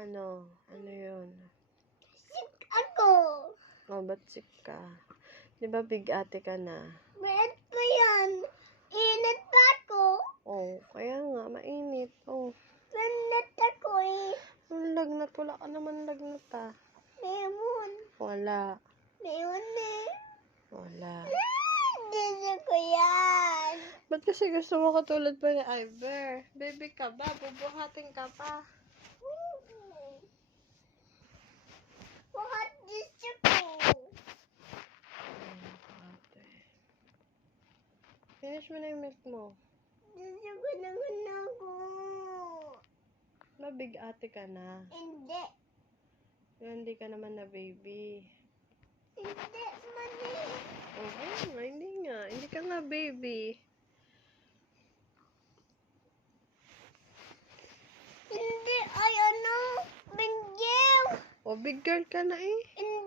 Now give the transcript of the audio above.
Ano? Ano yun? Sick ako. Oh, ba't sick ka? Di ba big ate ka na? Bakit ko yan? Init pa ako. Oh, kaya nga, mainit. Oh, Manat ako eh. ang lagnat. Wala ka naman lagnat ah. Lemon. Wala. Lemon eh. Wala. Gusto ko yan. Ba't kasi gusto mo katulad pa ni Iver? Baby ka ba? Bubuhatin ka pa. Bakit gusto ko? Ate. Finish mo na yung milk mo. Gusto ko naman ako. Ba, big ate ka na. Hindi. Hindi ka naman na baby. Hindi man eh. Oo, hindi nga. Hindi ka nga baby. Hindi ay ano. Big girl. Oh, big girl ka na eh. Hindi.